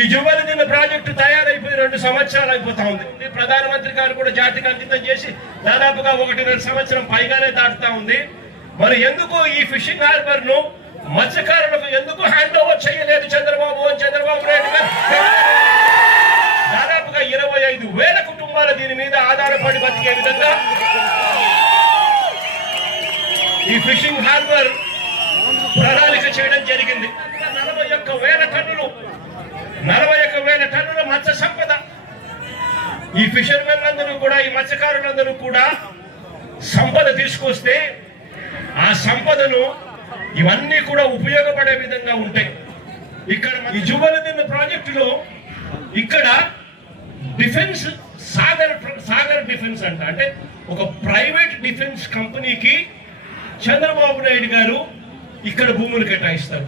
ఈ జువెల్దిన్న ప్రాజెక్టు తయారైపోయి 2 సంవత్సరాలు అయిపోతా ఉంది. ప్రధానమంత్రి గారు కూడా జాతికి అంకితం చేసి దాదాపుగా 1.5 సంవత్సరం పైగానే దాటుతా ఉంది. మరి ఎందుకు ఈ ఫిషింగ్ హార్బర్ ను మత్స్యకారులకు ఎందుకు హ్యాండ్ ఓవర్ చేయలేదు చంద్రబాబు నాయుడు గారు? దాదాపుగా 25,000 కుటుంబాలు దీని మీద ఆధారపడి బతికే విధంగా ఈ ఫిషింగ్ హార్బర్ ప్రణాళిక చేయడం జరిగింది. 41,000 టన్నుల మత్స్య సంపద. ఈ ఫిషర్మెన్ అందరూ కూడా, ఈ మత్స్యకారులందరూ కూడా సంపద తీసుకొస్తే ఆ సంపదను ఇవన్నీ కూడా ఉపయోగపడే విధంగా ఉంటాయి. ఇక్కడ ఈ జువెల్దిన్న ప్రాజెక్టులో ఇక్కడ డిఫెన్స్ సాగర్ డిఫెన్స్ అంటే ఒక ప్రైవేట్ డిఫెన్స్ కంపెనీకి చంద్రబాబు నాయుడు గారు ఇక్కడ భూములు కేటాయిస్తారు.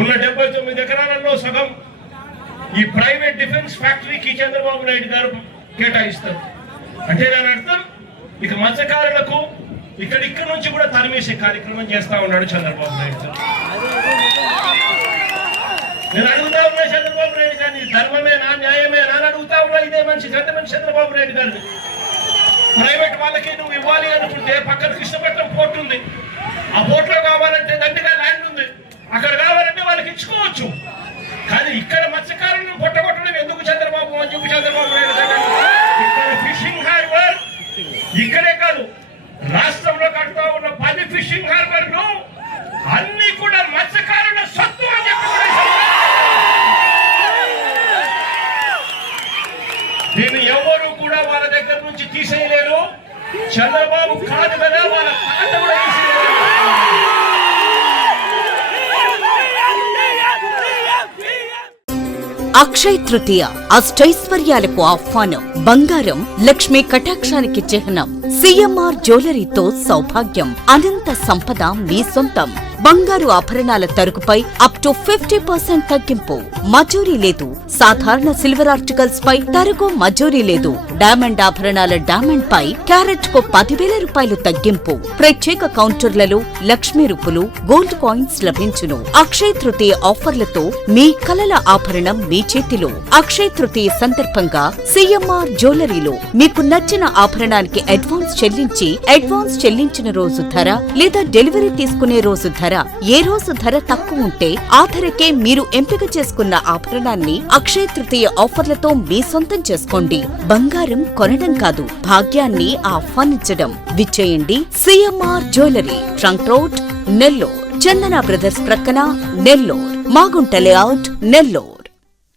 ఉన్న 79 ఎకరాలలో సగం ఈ ప్రైవేట్ డిఫెన్స్ ఫ్యాక్టరీకి చంద్రబాబు నాయుడు గారు కేటాయిస్తారు. అంటే దాని అర్థం ఇక మత్స్యకారులకు ఇక్కడ నుంచి కూడా తరిమేసే కార్యక్రమం చేస్తా ఉన్నాడు చంద్రబాబు నాయుడు గారు. నేను అడుగుతా ఉన్నా చంద్రబాబు నాయుడు గారిని, ధర్మమేనా న్యాయమేనా అని అడుగుతా ఉన్నా. ఇదే మనిషి చంద్రబాబు నాయుడు గారిని ప్రైవేట్ వాళ్ళకి నువ్వు ఇవ్వాలి అనుకుంటే పక్కన కృష్ణపట్నం పోర్ట్ ఉంది. ఆ పోర్ట్ లో కావాలంటే దండిగా ల్యాండ్ ఉంది, అక్కడ కావాలంటే వాళ్ళకి ఇచ్చుకోవచ్చు. కానీ ఇక్కడ మత్స్యకారులను పొట్టగొట్టడం ఎందుకు చంద్రబాబు అని చెప్పి చంద్రబాబు నాయుడు గారు ఇక్కడ ఫిషింగ్ హార్బర్ ఇక్కడే కాదు రాష్ట్రంలో కడుతూ ఉన్న 10 ఫిషింగ్ హార్బర్లు అన్ని కూడా మత్స్యకారుల సొత్తు అని చెప్పి దీన్ని ఎవరు కూడా వాళ్ళ దగ్గర నుంచి తీసేయలేరు. చంద్రబాబు కాదు కదా, వాళ్ళ తాత కూడా తీసేయలేరు. అక్షయ తృతీయ అష్టైశ్వర్యాలకు ఆహ్వానం. బంగారం లక్ష్మీ కటాక్షానికి చిహ్నం. సిఎంఆర్ జ్యువెలరీతో సౌభాగ్యం, అనంత సంపద మీ సొంతం. బంగారు ఆభరణాల తరుగుపై అప్ టు 50% తగ్గింపు. మజూరీ లేదు. సాధారణ సిల్వర్ ఆర్టికల్స్ పై తరుగు మజూరీ లేదు. డైమండ్ ఆభరణాల డైమండ్ పై క్యారెట్ కు 10,000 రూపాయలు తగ్గింపు. ప్రత్యేక కౌంటర్లలో లక్ష్మీ రూపులు, గోల్డ్ కాయిన్స్ లభించును. అక్షయ తృతీయ ఆఫర్లతో మీ కలల ఆభరణం మీ చేతిలో. అక్షయ తృతీయ సందర్భంగా సిఎంఆర్ జ్యువెలరీలో మీకు నచ్చిన ఆభరణానికి అడ్వాన్స్ చెల్లించిన రోజు ధర లేదా డెలివరీ తీసుకునే రోజు ధర, ఏ రోజు ధర తక్కువ ఉంటే ఆ ధరకే మీరు ఎంపిక చేసుకున్న ఆభరణాన్ని అక్షయ తృతీయ ఆఫర్లతో మీ సొంతం చేసుకోండి. బంగారం కొనడం కాదు, భాగ్యాన్ని ఆహ్వానించడం. విచ్చేయండి CMR jewellery, trunk road, Nellore. Chandana brothers ప్రక్కన, నెల్లూరు. మాగుంట లేఅవుట్, నెల్లూరు.